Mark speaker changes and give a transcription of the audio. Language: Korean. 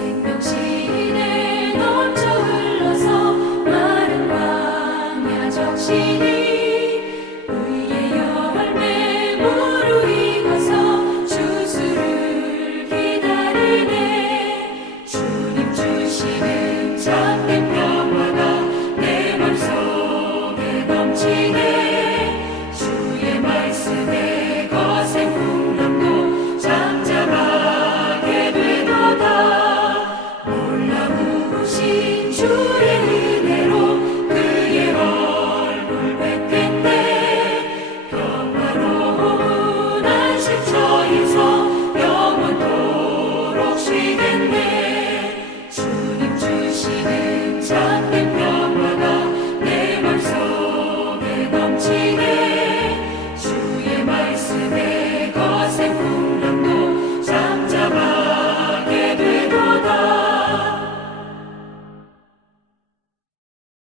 Speaker 1: 생명신을 넘쳐 흘러서 마른 광야 정신이